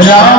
Ram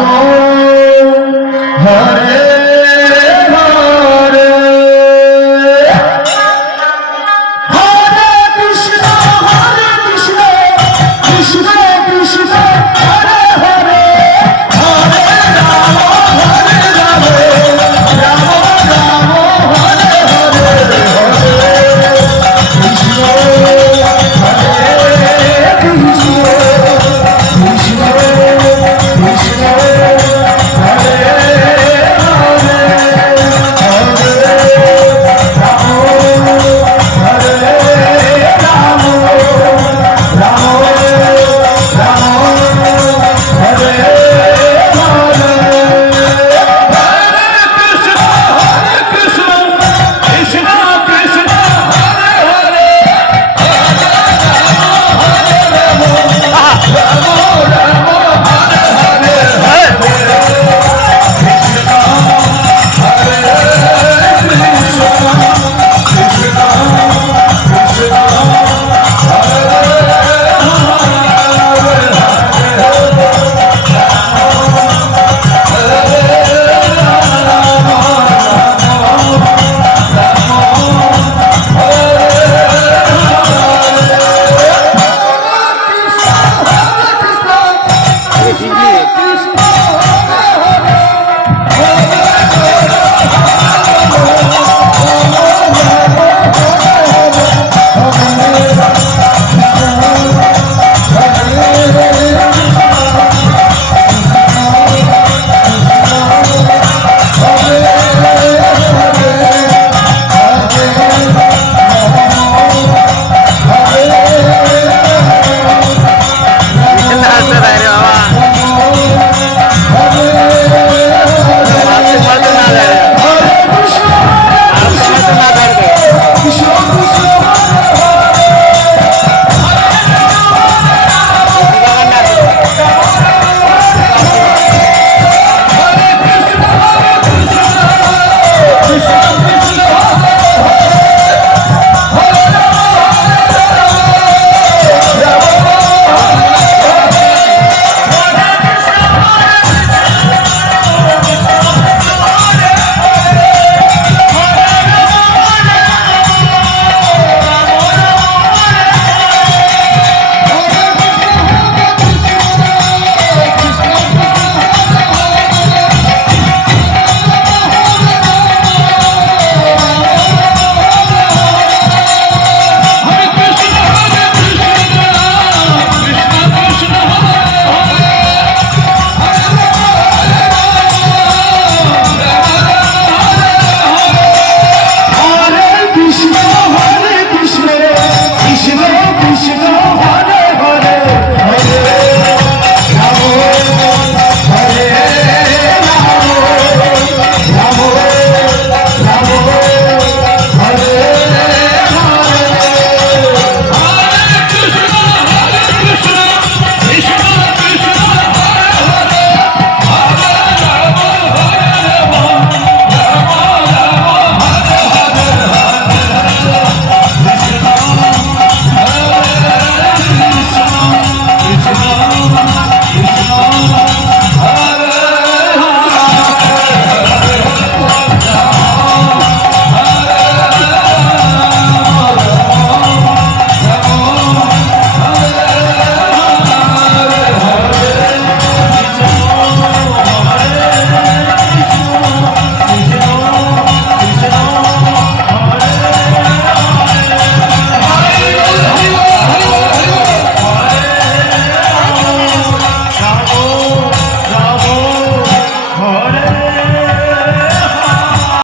为什？